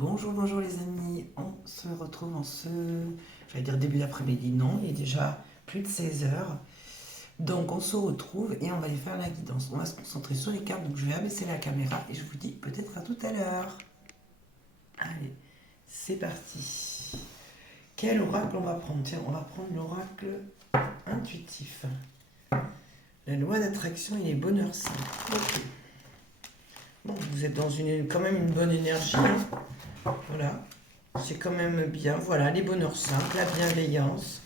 Bonjour, bonjour les amis, on se retrouve en j'allais dire début d'après-midi, non, il est déjà plus de 16 heures. Donc on se retrouve et on va aller faire la guidance. On va se concentrer sur les cartes, donc je vais abaisser la caméra et je vous dis peut-être à tout à l'heure. Allez, c'est parti. Quel oracle on va prendre? Tiens, on va prendre l'oracle intuitif. La loi d'attraction et les bonheurs simples. Ok. Bon, vous êtes dans quand même une bonne énergie, hein. Voilà. C'est quand même bien. Voilà, les bonheurs simples, la bienveillance.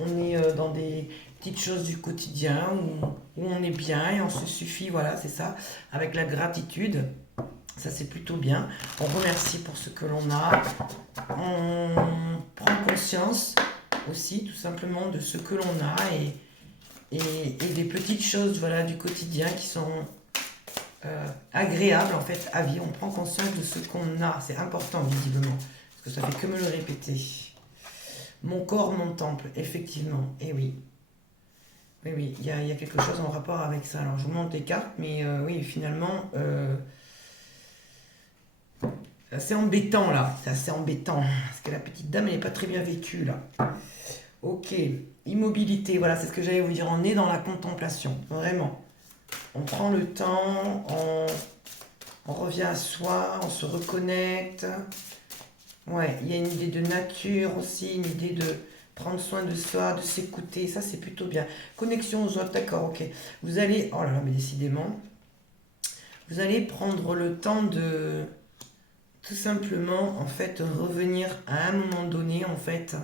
On est dans des petites choses du quotidien où on est bien et on se suffit. Voilà, c'est ça. Avec la gratitude. Ça, c'est plutôt bien. On remercie pour ce que l'on a. On prend conscience aussi, tout simplement, de ce que l'on a et des petites choses, voilà, du quotidien qui sont agréables, en fait, à vivre. On prend conscience de ce qu'on a. C'est important, visiblement. Parce que ça fait que me le répéter. Mon corps, mon temple, effectivement. Et oui. Oui, oui, il y a quelque chose en rapport avec ça. Alors, je vous montre les cartes, mais oui, finalement, c'est assez embêtant, là. C'est assez embêtant. Parce que la petite dame, elle n'est pas très bien vécue, là. Ok. Immobilité, voilà, c'est ce que j'allais vous dire. On est dans la contemplation, vraiment. On prend le temps, on revient à soi, on se reconnecte. Ouais, il y a une idée de nature aussi, une idée de prendre soin de soi, de s'écouter, ça c'est plutôt bien. Connexion aux autres, d'accord, ok. Vous allez, oh là là, mais décidément, vous allez prendre le temps de tout simplement, en fait, revenir à un moment donné, en fait,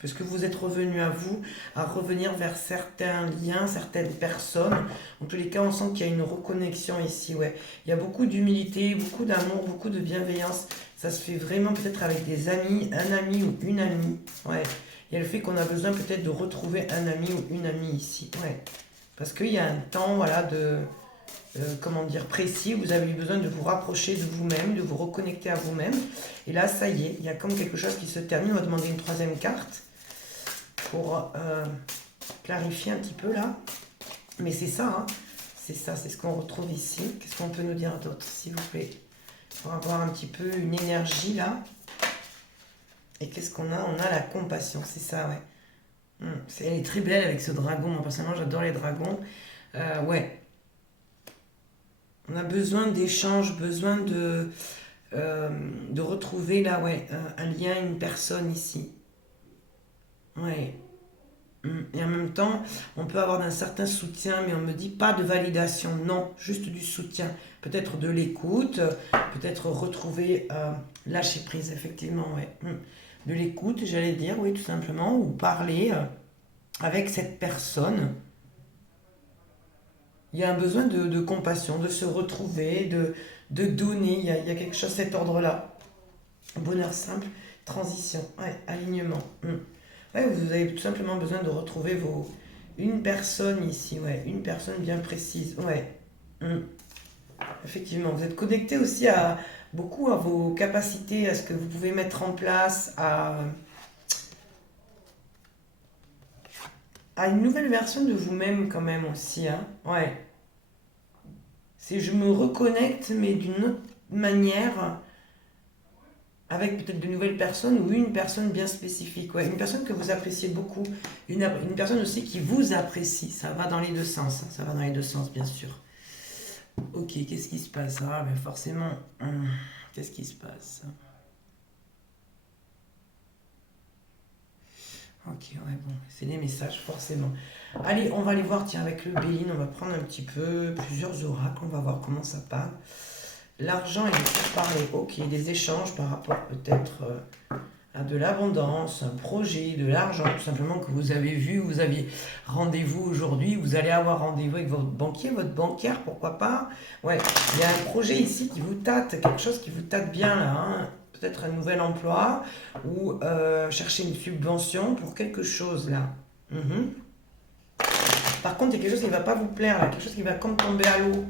parce que vous êtes revenu à vous, à revenir vers certains liens, certaines personnes. En tous les cas, on sent qu'il y a une reconnexion ici, ouais. Il y a beaucoup d'humilité, beaucoup d'amour, beaucoup de bienveillance. Ça se fait vraiment peut-être avec des amis, un ami ou une amie, ouais. Il y a le fait qu'on a besoin peut-être de retrouver un ami ou une amie ici, ouais. Parce qu'il y a un temps, voilà, comment dire, précis, vous avez besoin de vous rapprocher de vous-même, de vous reconnecter à vous-même. Et là, ça y est, il y a comme quelque chose qui se termine. On va demander une troisième carte pour clarifier un petit peu là. Mais c'est ça, hein. C'est ça, c'est ce qu'on retrouve ici. Qu'est-ce qu'on peut nous dire d'autre, s'il vous plaît? Pour avoir un petit peu une énergie là. Et qu'est-ce qu'on a? On a la compassion, c'est ça, ouais. Elle est très belle avec ce dragon. Moi, personnellement, j'adore les dragons. Ouais. On a besoin d'échanges, besoin de retrouver là, ouais, un lien, une personne ici. Ouais. Et en même temps, on peut avoir un certain soutien, mais on me dit pas de validation, non, juste du soutien. Peut-être de l'écoute, peut-être retrouver, lâcher prise, effectivement, ouais. De l'écoute, j'allais dire, oui, tout simplement, ou parler avec cette personne. Il y a un besoin de compassion, de se retrouver, de donner. Il y a quelque chose de cet ordre-là. Bonheur simple, transition, ouais, alignement. Ouais, vous avez tout simplement besoin de retrouver une personne ici, ouais, une personne bien précise, ouais. Hum. Effectivement, vous êtes connecté aussi à beaucoup à vos capacités, à ce que vous pouvez mettre en place, à une nouvelle version de vous-même quand même aussi, hein. Ouais. C'est je me reconnecte, mais d'une autre manière, avec peut-être de nouvelles personnes ou une personne bien spécifique. Ouais, une personne que vous appréciez beaucoup. Une personne aussi qui vous apprécie. Ça va dans les deux sens, hein. Ça va dans les deux sens, bien sûr. Ok, qu'est-ce qui se passe? Ah, mais forcément, qu'est-ce qui se passe? Ok, ouais, bon, c'est les messages, forcément. Allez, on va aller voir, tiens, avec le Béline, on va prendre un petit peu plusieurs oracles, on va voir comment ça parle. L'argent et les pourparlers, ok, des échanges par rapport peut-être à de l'abondance, un projet, de l'argent, tout simplement que vous avez vu, vous aviez rendez-vous aujourd'hui, vous allez avoir rendez-vous avec votre banquier, votre banquière, pourquoi pas. Ouais, il y a un projet ici qui vous tâte, quelque chose qui vous tâte bien là, hein. Peut-être un nouvel emploi ou chercher une subvention pour quelque chose là. Mhm. Par contre, il y a quelque chose qui ne va pas vous plaire là, quelque chose qui va comme tomber à l'eau.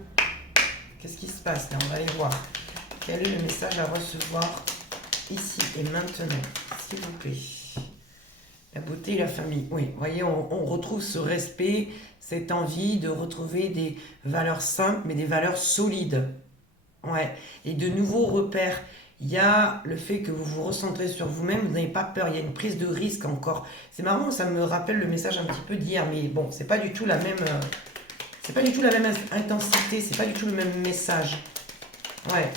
Qu'est-ce qui se passe là? On va aller voir. Quel est le message à recevoir ici et maintenant, s'il vous plaît? La beauté et la famille. Oui, vous voyez, on retrouve ce respect, cette envie de retrouver des valeurs simples, mais des valeurs solides. Ouais. Et de nouveaux repères Il y a le fait que vous vous recentrez sur vous-même, vous n'avez pas peur, il y a une prise de risque encore. C'est marrant, ça me rappelle le message un petit peu d'hier, mais bon, c'est pas du tout la même, c'est pas du tout la même intensité, c'est pas du tout le même message. Ouais.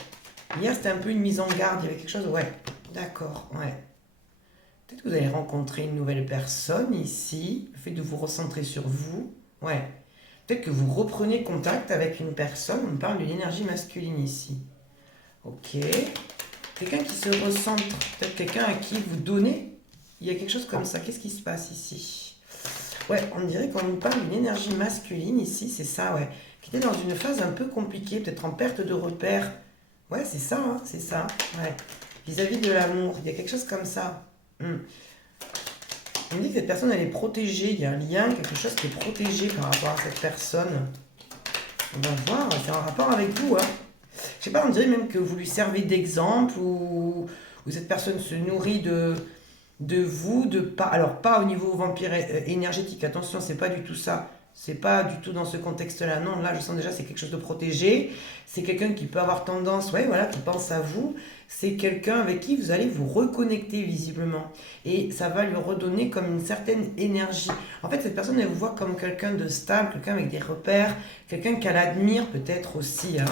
Hier, c'était un peu une mise en garde, il y avait quelque chose, ouais. D'accord, ouais. Peut-être que vous allez rencontrer une nouvelle personne ici, le fait de vous recentrer sur vous, ouais. Peut-être que vous reprenez contact avec une personne, on parle d'une énergie masculine ici. Ok. Quelqu'un qui se recentre, peut-être quelqu'un à qui vous donnez. Il y a quelque chose comme ça. Qu'est-ce qui se passe ici? Ouais, on dirait qu'on nous parle d'une énergie masculine ici, c'est ça, ouais. Qui était dans une phase un peu compliquée, peut-être en perte de repère. Ouais, c'est ça, hein, c'est ça. Ouais. Vis-à-vis de l'amour, il y a quelque chose comme ça. On me dit que cette personne, elle est protégée. Il y a un lien, quelque chose qui est protégé par rapport à cette personne. On va voir, c'est en rapport avec vous, hein. Je sais pas, on dirait même que vous lui servez d'exemple ou cette personne se nourrit de vous, de pas. Alors, pas au niveau vampire énergétique, attention, c'est pas du tout ça. C'est pas du tout dans ce contexte-là. Non, là, je sens déjà, c'est quelque chose de protégé. C'est quelqu'un qui peut avoir tendance, ouais, voilà, qui pense à vous. C'est quelqu'un avec qui vous allez vous reconnecter visiblement. Et ça va lui redonner comme une certaine énergie. En fait, cette personne, elle vous voit comme quelqu'un de stable, quelqu'un avec des repères, quelqu'un qu'elle admire peut-être aussi, hein.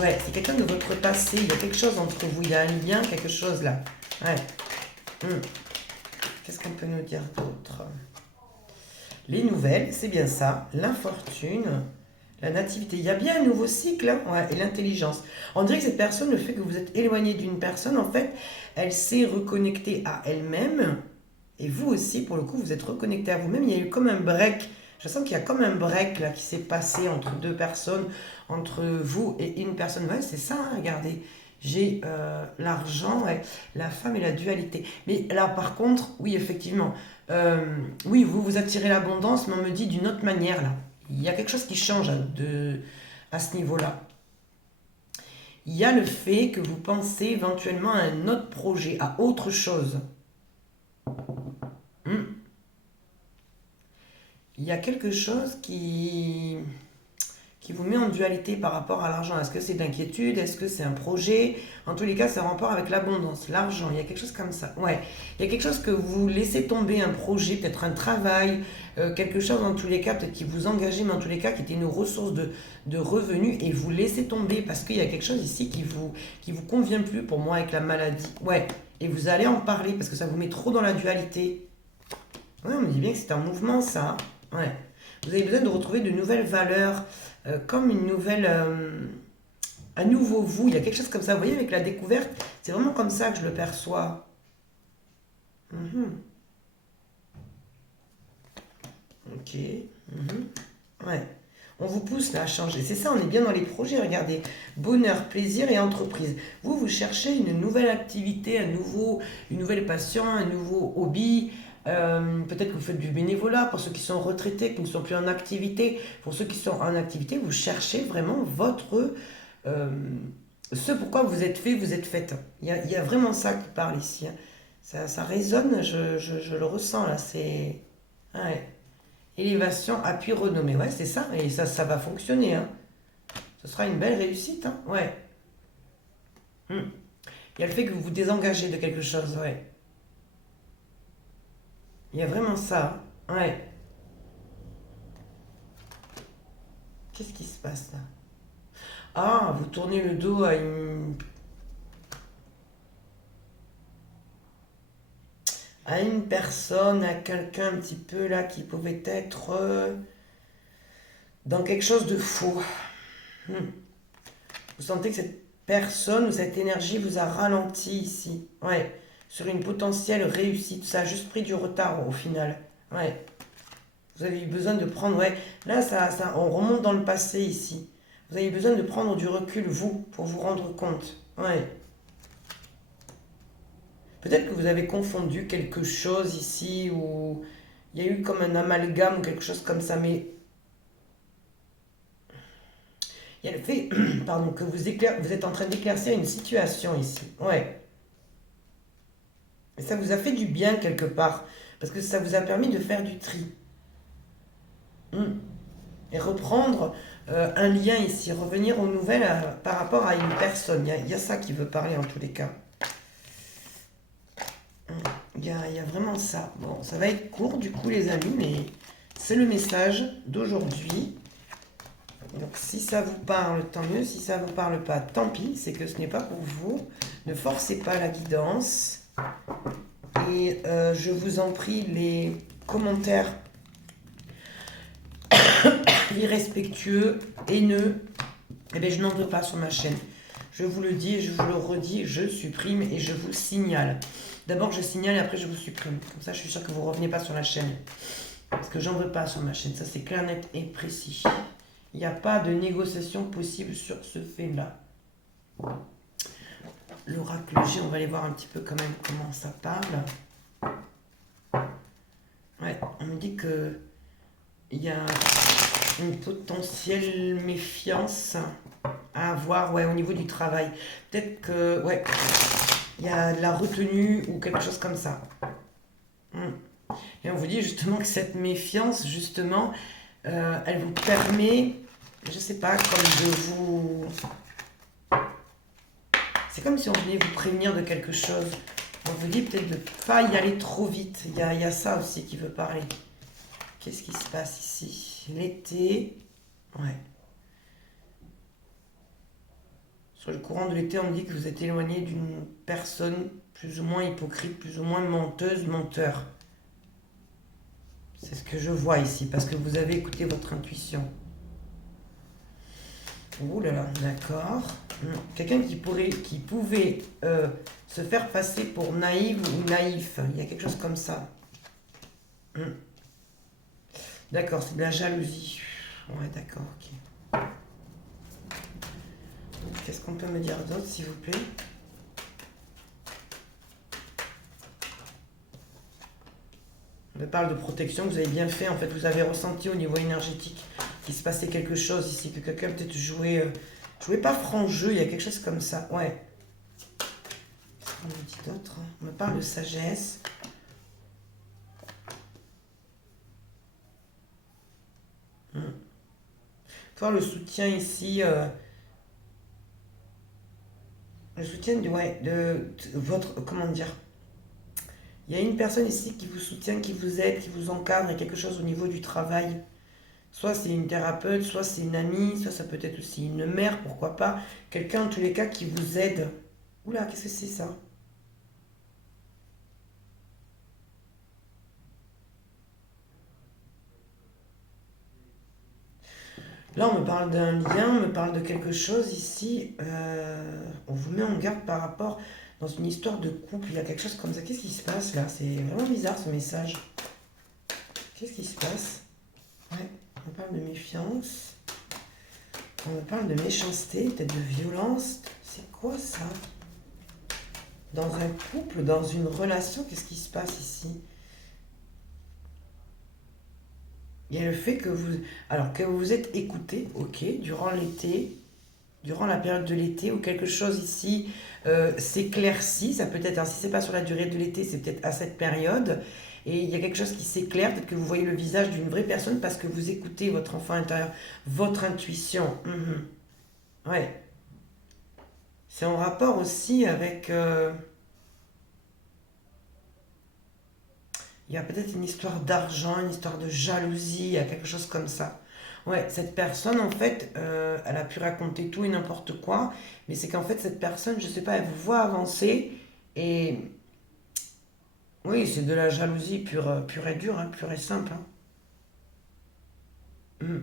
Ouais, c'est quelqu'un de votre passé. Il y a quelque chose entre vous. Il y a un lien, quelque chose là. Ouais. Qu'est-ce qu'on peut nous dire d'autre? Les nouvelles, c'est bien ça. L'infortune, la nativité. Il y a bien un nouveau cycle, hein, ouais, et l'intelligence. On dirait que cette personne, le fait que vous êtes éloigné d'une personne, en fait, elle s'est reconnectée à elle-même. Et vous aussi, pour le coup, vous êtes reconnecté à vous-même. Il y a eu comme un break. Je sens qu'il y a comme un break là qui s'est passé entre deux personnes, entre vous et une personne. Ouais, c'est ça, hein, regardez. J'ai l'argent, ouais, la femme et la dualité. Mais là, par contre, oui, effectivement, oui, vous vous attirez l'abondance, mais on me dit d'une autre manière là. Il y a quelque chose qui change à ce niveau-là. Il y a le fait que vous pensez éventuellement à un autre projet, à autre chose. Hmm. Il y a quelque chose qui vous met en dualité par rapport à l'argent. Est-ce que c'est de l'inquiétude? Est-ce que c'est un projet? En tous les cas, c'est en rapport avec l'abondance, l'argent. Il y a quelque chose comme ça. Ouais. Il y a quelque chose que vous laissez tomber, un projet, peut-être un travail, quelque chose en tous les cas, peut-être qui vous engagez, mais en tous les cas, qui était une ressource de revenus, et vous laissez tomber parce qu'il y a quelque chose ici qui vous convient plus pour moi avec la maladie. Ouais. Et vous allez en parler parce que ça vous met trop dans la dualité. Ouais, on me dit bien que c'est un mouvement, ça. Ouais. Vous avez besoin de retrouver de nouvelles valeurs, comme une nouvelle, un nouveau vous. Il y a quelque chose comme ça. Vous voyez, avec la découverte, c'est vraiment comme ça que je le perçois. Mhm. Ok. Mhm. Ouais. On vous pousse là à changer. C'est ça, on est bien dans les projets. Regardez, bonheur, plaisir et entreprise. Vous, vous cherchez une nouvelle activité, une nouvelle passion, un nouveau hobby. Peut-être que vous faites du bénévolat pour ceux qui sont retraités, qui ne sont plus en activité. Pour ceux qui sont en activité, vous cherchez vraiment euh, ce pourquoi vous êtes fait, vous êtes faite. Il y a vraiment ça qui parle ici, hein. Ça résonne, je le ressens là. C'est. Ouais. Élévation, appui, renommée. Ouais, c'est ça. Et ça va fonctionner, hein. Ce sera une belle réussite, hein. Ouais. Hmm. Il y a le fait que vous vous désengagez de quelque chose, ouais. Il y a vraiment ça, hein. Ouais. Qu'est-ce qui se passe là? Ah, vous tournez le dos à une personne, à quelqu'un un petit peu là qui pouvait être dans quelque chose de faux. Hmm. Vous sentez que cette personne ou cette énergie vous a ralenti ici. Ouais. Sur une potentielle réussite. Ça a juste pris du retard au final. Ouais. Vous avez eu besoin de prendre. Ouais. Là, on remonte dans le passé ici. Vous avez besoin de prendre du recul, vous, pour vous rendre compte. Ouais. Peut-être que vous avez confondu quelque chose ici ou il y a eu comme un amalgame ou quelque chose comme ça, mais il y a le fait, pardon, que vous êtes en train d'éclaircir une situation ici. Ouais. Et ça vous a fait du bien quelque part, parce que ça vous a permis de faire du tri. Hmm. Et reprendre un lien ici, revenir aux nouvelles par rapport à une personne. Il y a ça qui veut parler en tous les cas. Il y a vraiment ça. Bon, ça va être court du coup les amis, mais c'est le message d'aujourd'hui. Donc si ça vous parle, tant mieux. Si ça ne vous parle pas, tant pis. C'est que ce n'est pas pour vous. Ne forcez pas la guidance. Et je vous en prie, les commentaires irrespectueux, haineux, eh bien, je n'en veux pas sur ma chaîne. Je vous le dis, je vous le redis, je supprime et je vous signale. D'abord, je signale et après, je vous supprime. Comme ça, je suis sûre que vous ne revenez pas sur la chaîne. Parce que j'en veux pas sur ma chaîne. Ça, c'est clair, net et précis. Il n'y a pas de négociation possible sur ce fait-là. L'oracle G, on va aller voir un petit peu quand même comment ça parle. Ouais, on me dit que il y a une potentielle méfiance à avoir, ouais, au niveau du travail. Peut-être que, ouais, il y a de la retenue ou quelque chose comme ça. Et on vous dit justement que cette méfiance, justement, elle vous permet, je sais pas, comme de vous... C'est comme si on venait vous prévenir de quelque chose. On vous dit peut-être de ne pas y aller trop vite. Il y a ça aussi qui veut parler. Qu'est-ce qui se passe ici? L'été, ouais. Sur le courant de l'été, on me dit que vous êtes éloigné d'une personne plus ou moins hypocrite, plus ou moins menteuse, menteur. C'est ce que je vois ici, parce que vous avez écouté votre intuition. Ouh là là, d'accord. Quelqu'un qui pouvait se faire passer pour naïve ou naïf. Il y a quelque chose comme ça. D'accord, c'est de la jalousie. Ouais, d'accord, ok. Qu'est-ce qu'on peut me dire d'autre, s'il vous plaît? On me parle de protection, vous avez bien fait. En fait, vous avez ressenti au niveau énergétique qu'il se passait quelque chose ici, que quelqu'un peut-être jouait pas franc jeu, il y a quelque chose comme ça. Ouais. Qu'est-ce qu'on me dit d'autre? On me parle de sagesse. Voir le soutien ici, le soutien de votre, comment dire, il y a une personne ici qui vous soutient, qui vous aide, qui vous encadre, il y a quelque chose au niveau du travail. Soit c'est une thérapeute, soit c'est une amie, soit ça peut être aussi une mère, pourquoi pas. Quelqu'un en tous les cas qui vous aide. Oula, qu'est-ce que c'est ça? Là, on me parle d'un lien, on me parle de quelque chose ici. On vous met en garde par rapport dans une histoire de couple. Il y a quelque chose comme ça. Qu'est-ce qui se passe là? C'est vraiment bizarre ce message. Qu'est-ce qui se passe? Ouais, on parle de méfiance. On me parle de méchanceté, peut-être de violence. C'est quoi ça? Dans un couple, dans une relation, qu'est-ce qui se passe ici? Il y a le fait que vous... Alors, que vous vous êtes écouté, ok, durant l'été, durant la période de l'été, ou quelque chose ici s'éclaircit, ça peut être, alors si c'est pas sur la durée de l'été, c'est peut-être à cette période, et il y a quelque chose qui s'éclaire, peut-être que vous voyez le visage d'une vraie personne parce que vous écoutez votre enfant intérieur, votre intuition. Ouais. C'est en rapport aussi avec... il y a peut-être une histoire d'argent, une histoire de jalousie, il y a quelque chose comme ça. Ouais, cette personne, en fait, elle a pu raconter tout et n'importe quoi, mais c'est qu'en fait, cette personne, je sais pas, elle vous voit avancer, et oui, c'est de la jalousie pure et dure, hein, pure et simple. Hein. Hum.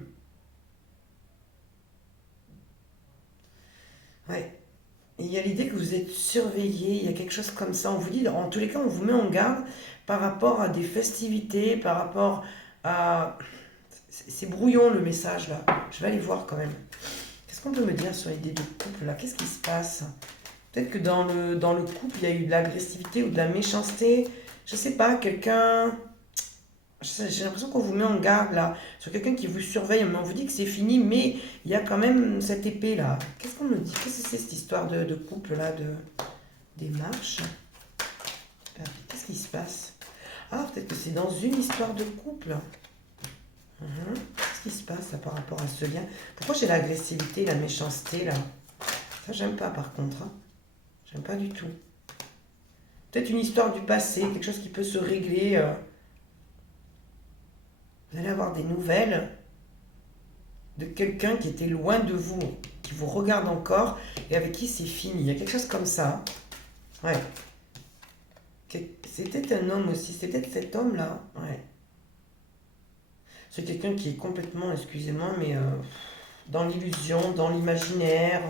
Ouais. Et il y a l'idée que vous êtes surveillé, il y a quelque chose comme ça. On vous dit, en tous les cas, on vous met en garde par rapport à des festivités, par rapport à... C'est brouillon le message là. Je vais aller voir quand même. Qu'est-ce qu'on peut me dire sur l'idée de couple là? Qu'est-ce qui se passe? Peut-être que dans le couple, il y a eu de l'agressivité ou de la méchanceté. Je sais pas, quelqu'un... J'ai l'impression qu'on vous met en garde là, sur quelqu'un qui vous surveille, mais on vous dit que c'est fini, mais il y a quand même cette épée là. Qu'est-ce qu'on me dit? Qu'est-ce que c'est cette histoire de couple là, de démarche? Qu'est-ce qui se passe? Ah, peut-être que c'est dans une histoire de couple. Qu'est-ce qui se passe là, par rapport à ce lien? Pourquoi j'ai l'agressivité, la méchanceté là? Ça, j'aime pas par contre, hein. J'aime pas du tout. Peut-être une histoire du passé, quelque chose qui peut se régler. Vous allez avoir des nouvelles de quelqu'un qui était loin de vous, qui vous regarde encore et avec qui c'est fini. Il y a quelque chose comme ça. Ouais. C'était un homme aussi. C'est peut-être cet homme-là. Ouais. C'est quelqu'un qui est complètement, excusez-moi, mais dans l'illusion, dans l'imaginaire.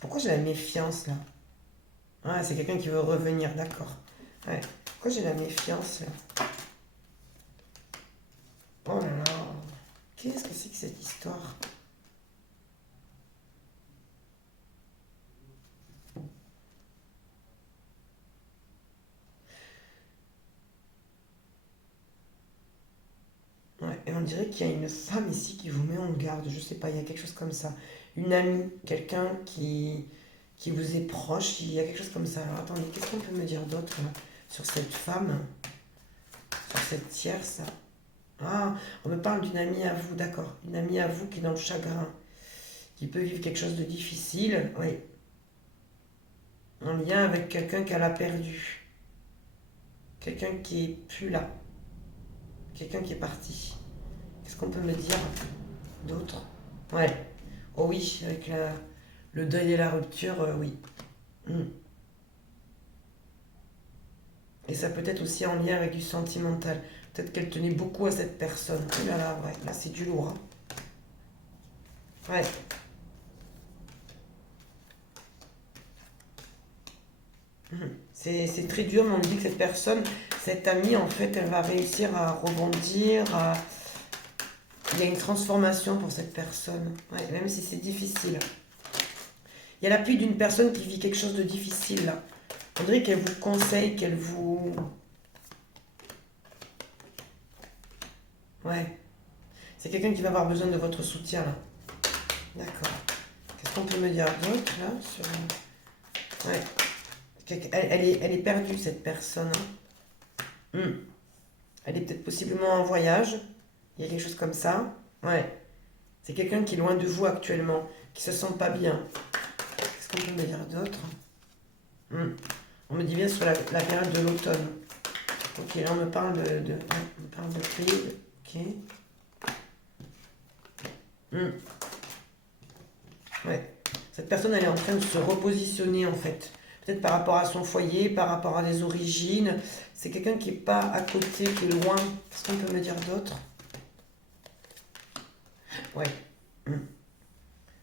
Pourquoi j'ai la méfiance là? Ah, c'est quelqu'un qui veut revenir, d'accord. Ouais. Pourquoi j'ai la méfiance là? Oh là là. Qu'est-ce que c'est que cette histoire? Ouais, et on dirait qu'il y a une femme ici qui vous met en garde, je sais pas, il y a quelque chose comme ça. Une amie, quelqu'un qui vous est proche, il y a quelque chose comme ça. Alors attendez, qu'est-ce qu'on peut me dire d'autre là, sur cette femme, sur cette tierce? Ah, on me parle d'une amie à vous, d'accord. Une amie à vous qui est dans le chagrin, qui peut vivre quelque chose de difficile, oui, en lien avec quelqu'un qu'elle a perdu, quelqu'un qui est plus là, quelqu'un qui est parti. Qu'est-ce qu'on peut me dire d'autre? Ouais. Oh oui, avec le deuil et la rupture, oui. Mm. Et ça peut être aussi en lien avec du sentimental. Peut-être qu'elle tenait beaucoup à cette personne. Oh là là, ouais, là c'est du lourd, hein. Ouais. C'est très dur, mais on me dit que cette personne, cette amie, en fait, elle va réussir à rebondir. Il y a une transformation pour cette personne. Ouais, même si c'est difficile. Il y a l'appui d'une personne qui vit quelque chose de difficile là. On dirait qu'elle vous conseille, qu'elle vous... Ouais. C'est quelqu'un qui va avoir besoin de votre soutien là. D'accord. Qu'est-ce qu'on peut me dire d'autre là sur... Ouais. Elle est perdue cette personne, hein. Elle est peut-être possiblement en voyage. Il y a quelque chose comme ça. Ouais. C'est quelqu'un qui est loin de vous actuellement, qui se sent pas bien. Qu'est-ce qu'on peut me dire d'autre? On me dit bien sur la période de l'automne. Ok, là on me parle on me parle de crise. Ok. Ouais. Cette personne, elle est en train de se repositionner en fait. Peut-être par rapport à son foyer, par rapport à des origines. C'est quelqu'un qui n'est pas à côté, qui est loin. Qu'est-ce qu'on peut me dire d'autre? Ouais.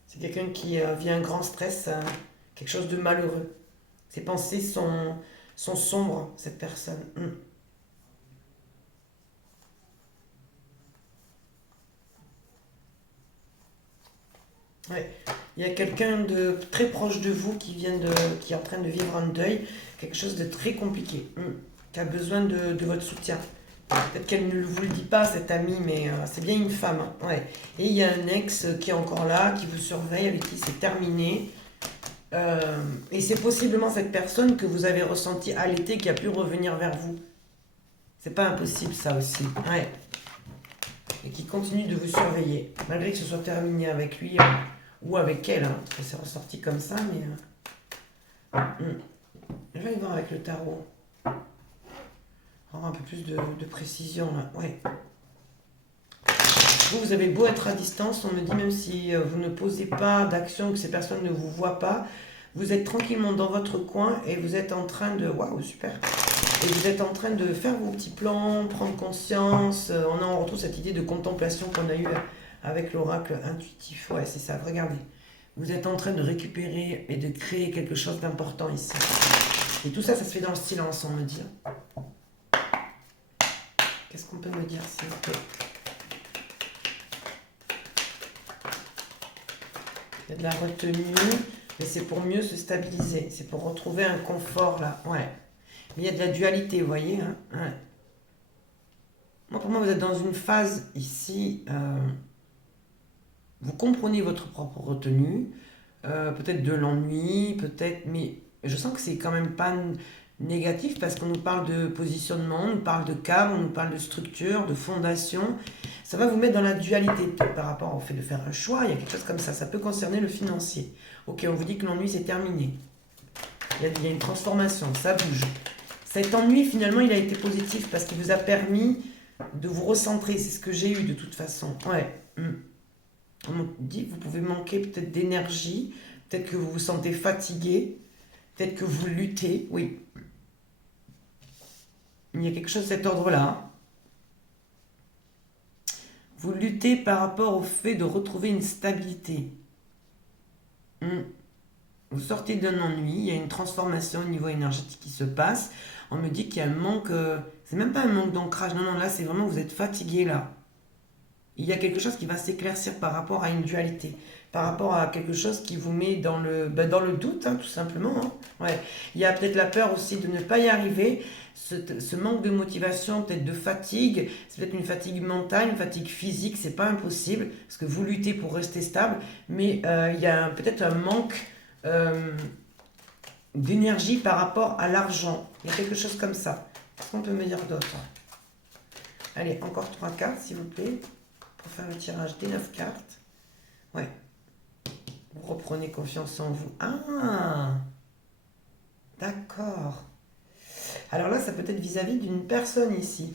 C'est quelqu'un qui vit un grand stress, quelque chose de malheureux. Ses pensées sont sombres, cette personne. Ouais. Il y a quelqu'un de très proche de vous qui est en train de vivre un deuil, quelque chose de très compliqué, qui a besoin de votre soutien. Peut-être qu'elle ne vous le dit pas, cette amie, mais c'est bien une femme, hein. Ouais. Et il y a un ex qui est encore là, qui vous surveille, avec qui c'est terminé. Et c'est possiblement cette personne que vous avez ressenti à l'été qui a pu revenir vers vous. C'est pas impossible ça aussi. Ouais. Et qui continue de vous surveiller, malgré que ce soit terminé avec lui ou avec elle, hein, parce que c'est ressorti comme ça, mais... Je vais y voir avec le tarot. Avoir un peu plus de précision là. Ouais. Vous avez beau être à distance, on me dit même si vous ne posez pas d'action, que ces personnes ne vous voient pas, vous êtes tranquillement dans votre coin et vous êtes en train de... Waouh, super! Et vous êtes en train de faire vos petits plans, prendre conscience. On retrouve cette idée de contemplation qu'on a eue avec l'oracle intuitif. Ouais, c'est ça, regardez. Vous êtes en train de récupérer et de créer quelque chose d'important ici. Et tout ça, ça se fait dans le silence, on me dit. Qu'est-ce qu'on peut me dire, s'il vous plaît? Il y a de la retenue, mais c'est pour mieux se stabiliser. C'est pour retrouver un confort, là. Ouais. Mais il y a de la dualité, vous voyez, hein? Ouais. Moi, pour moi, vous êtes dans une phase ici, vous comprenez votre propre retenue, peut-être de l'ennui, peut-être, mais je sens que c'est quand même pas négatif parce qu'on nous parle de positionnement, on nous parle de cadre, on nous parle de structure, de fondation. ça va vous mettre dans la dualité, peut-être par rapport au fait de faire un choix, il y a quelque chose comme ça. Ça peut concerner le financier. Ok, on vous dit que l'ennui, c'est terminé. Il y a une transformation, ça bouge. Cet ennui, finalement, il a été positif parce qu'il vous a permis de vous recentrer. C'est ce que j'ai eu de toute façon. Ouais. On me dit que vous pouvez manquer peut-être d'énergie, peut-être que vous vous sentez fatigué, peut-être que vous luttez. Oui. Il y a quelque chose de cet ordre-là. Vous luttez par rapport au fait de retrouver une stabilité. Vous sortez d'un ennui, il y a une transformation au niveau énergétique qui se passe. On me dit qu'il y a un manque, c'est même pas un manque d'ancrage, non, non, là c'est vraiment que vous êtes fatigué là. Il y a quelque chose qui va s'éclaircir par rapport à une dualité, par rapport à quelque chose qui vous met dans dans le doute, hein, tout simplement. Hein. Ouais. Il y a peut-être la peur aussi de ne pas y arriver, ce manque de motivation, peut-être de fatigue, c'est peut-être une fatigue mentale, une fatigue physique, c'est pas impossible, parce que vous luttez pour rester stable, mais il y a peut-être un manque d'énergie par rapport à l'argent. Il y a quelque chose comme ça. Qu'est-ce qu'on peut me dire d'autre? Allez, encore 3 cartes, s'il vous plaît, pour faire le tirage des 9 cartes. Ouais. Vous reprenez confiance en vous. Ah, d'accord. Alors là, ça peut être vis-à-vis d'une personne ici.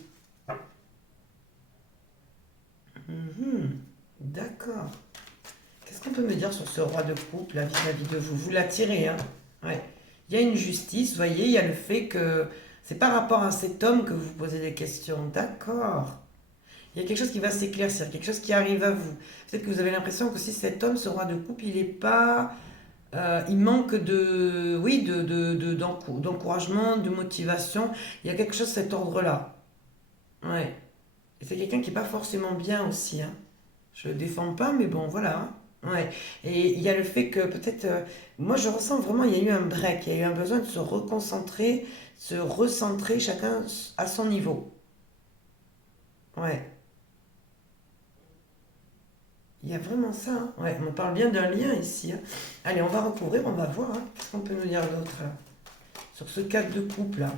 D'accord. Qu'est-ce qu'on peut me dire sur ce roi de coupe, là, vis-à-vis de vous? Vous l'attirez, hein? Ouais. Il y a une justice, vous voyez, il y a le fait que c'est par rapport à cet homme que vous posez des questions. D'accord. Il y a quelque chose qui va s'éclaircir, quelque chose qui arrive à vous. Peut-être que vous avez l'impression que si cet homme, ce roi de coupe, il est pas... il manque de... Oui, d'encouragement, de motivation. Il y a quelque chose de cet ordre-là. Ouais. Et c'est quelqu'un qui n'est pas forcément bien aussi, hein. Je ne le défends pas, mais bon, voilà. Ouais. Et il y a le fait que peut-être, moi je ressens vraiment, il y a eu un break, il y a eu un besoin de se reconcentrer, se recentrer chacun à son niveau. Ouais. Il y a vraiment ça, hein. Ouais, on parle bien d'un lien ici, hein. Allez, on va recouvrir, on va voir, hein. Qu'est-ce qu'on peut nous dire d'autre là sur ce cadre de couple là.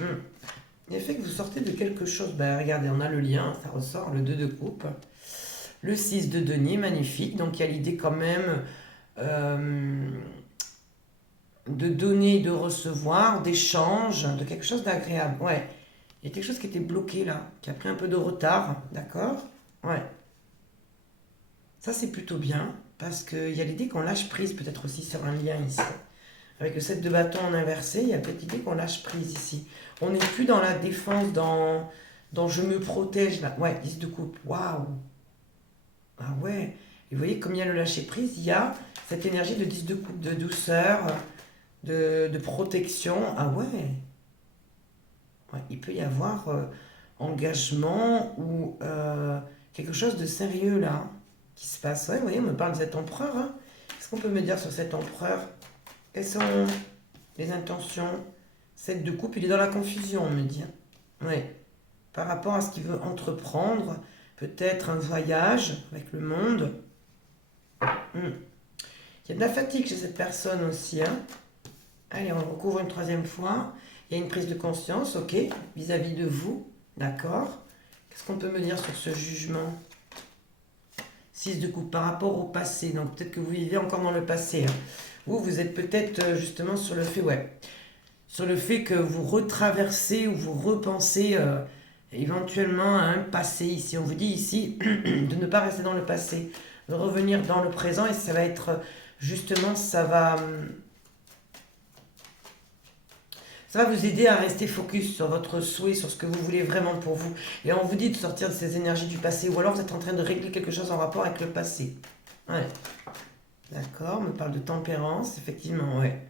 Hum. Il y a le fait que vous sortez de quelque chose. Ben, regardez, on a le lien, ça ressort, le 2 de coupe. Le 6 de denier, magnifique. Donc il y a l'idée quand même euh, de donner, de recevoir, d'échange, de quelque chose d'agréable. Ouais. Il y a quelque chose qui était bloqué là, qui a pris un peu de retard. D'accord? Ouais. Ça, c'est plutôt bien, parce qu'il y a l'idée qu'on lâche prise peut-être aussi sur un lien ici. Avec le 7 de bâton en inversé, il y a peut-être l'idée qu'on lâche prise ici. On n'est plus dans la défense, dans je me protège là. Ouais, 10 de coupe. Waouh! Ah ouais. Et vous voyez, comme il y a le lâcher prise, il y a cette énergie de 10 de coupe, de douceur, de protection. Ah ouais. Ouais, il peut y avoir engagement ou quelque chose de sérieux là, hein, qui se passe. Ouais, vous voyez, on me parle de cet empereur, hein. Qu'est-ce qu'on peut me dire sur cet empereur? Quelles sont les intentions? 7 de coupe, il est dans la confusion, on me dit. Oui. Par rapport à ce qu'il veut entreprendre, peut-être un voyage avec le monde. Hmm. Il y a de la fatigue chez cette personne aussi, hein. Allez, on recouvre une troisième fois. Il y a une prise de conscience, ok, vis-à-vis de vous. D'accord. Qu'est-ce qu'on peut me dire sur ce jugement? 6 de coupe par rapport au passé. Donc peut-être que vous vivez encore dans le passé, hein. Vous êtes peut-être justement sur le fait, ouais, sur le fait que vous retraversez ou vous repensez éventuellement à un passé ici. On vous dit ici de ne pas rester dans le passé, de revenir dans le présent et ça va être justement, ça va vous aider à rester focus sur votre souhait, sur ce que vous voulez vraiment pour vous. Et on vous dit de sortir de ces énergies du passé ou alors vous êtes en train de régler quelque chose en rapport avec le passé. Ouais. D'accord, on me parle de tempérance, effectivement, ouais.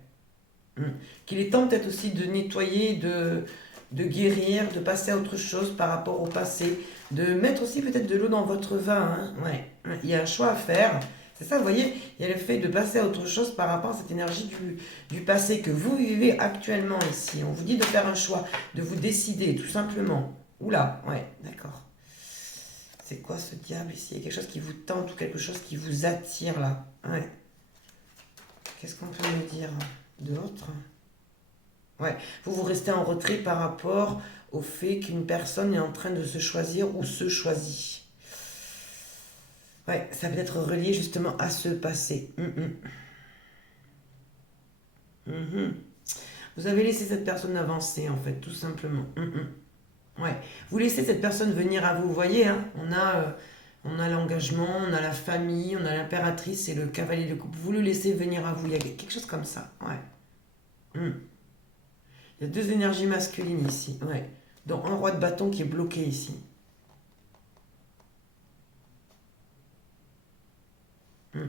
Qu'il est temps peut-être aussi de nettoyer, de guérir, de passer à autre chose par rapport au passé, de mettre aussi peut-être de l'eau dans votre vin, hein. Ouais. Il y a un choix à faire. C'est ça, vous voyez, il y a le fait de passer à autre chose par rapport à cette énergie du passé que vous vivez actuellement ici. On vous dit de faire un choix, de vous décider, tout simplement. Oula, ouais, d'accord. C'est quoi ce diable ici? Il y a quelque chose qui vous tente ou quelque chose qui vous attire là. Ouais. Qu'est-ce qu'on peut me dire d'autre? Ouais, vous restez en retrait par rapport au fait qu'une personne est en train de se choisir ou se choisit. Ouais, ça peut être relié justement à ce passé. Mhm. Vous avez laissé cette personne avancer, en fait, tout simplement. Ouais. Vous laissez cette personne venir à vous. Vous voyez, hein, on a l'engagement, on a la famille, on a l'impératrice et le cavalier de coupe. Vous le laissez venir à vous. Il y a quelque chose comme ça. Ouais. Hmm. Il y a deux énergies masculines ici. Ouais. Donc un roi de bâton qui est bloqué ici. Hmm.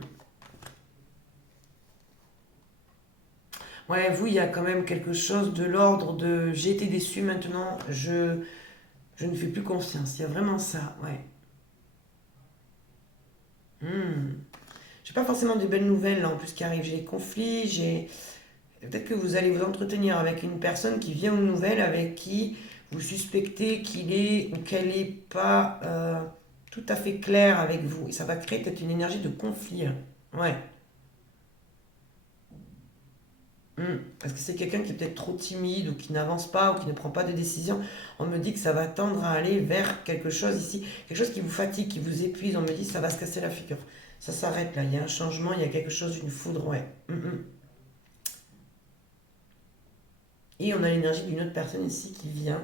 Ouais, vous, il y a quand même quelque chose de l'ordre de j'ai été déçu maintenant, je ne fais plus confiance. Il y a vraiment ça. Ouais. Hmm. J'ai pas forcément de belles nouvelles là en plus qui arrivent. J'ai des conflits, j'ai. Peut-être que vous allez vous entretenir avec une personne qui vient aux nouvelles, avec qui vous suspectez qu'il est ou qu'elle n'est pas tout à fait claire avec vous. Et ça va créer peut-être une énergie de conflit, hein. Ouais. Parce que c'est quelqu'un qui est peut-être trop timide ou qui n'avance pas ou qui ne prend pas de décision. On me dit que ça va tendre à aller vers quelque chose ici, quelque chose qui vous fatigue, qui vous épuise. On me dit que ça va se casser la figure. Ça s'arrête là, il y a un changement, il y a quelque chose, une foudre, ouais. Et on a l'énergie d'une autre personne ici qui vient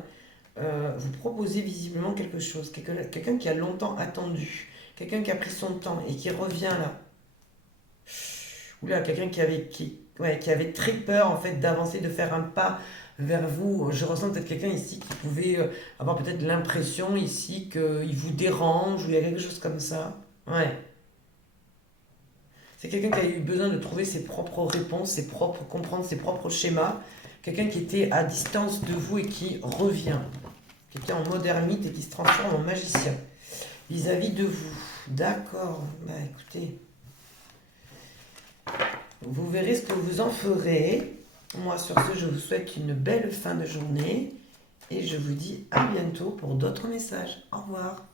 vous proposer visiblement quelque chose. Quelqu'un qui a longtemps attendu, quelqu'un qui a pris son temps et qui revient là. Oula, quelqu'un ouais, qui avait très peur en fait d'avancer, de faire un pas vers vous. Je ressens peut-être quelqu'un ici qui pouvait avoir peut-être l'impression ici qu'il vous dérange ou il y a quelque chose comme ça. Ouais. C'est quelqu'un qui a eu besoin de trouver ses propres réponses, comprendre ses propres schémas. Quelqu'un qui était à distance de vous et qui revient. Qui était en mode ermite et qui se transforme en magicien. Vis-à-vis de vous. D'accord. Bah écoutez, vous verrez ce que vous en ferez. Moi sur ce, je vous souhaite une belle fin de journée. Et je vous dis à bientôt pour d'autres messages. Au revoir.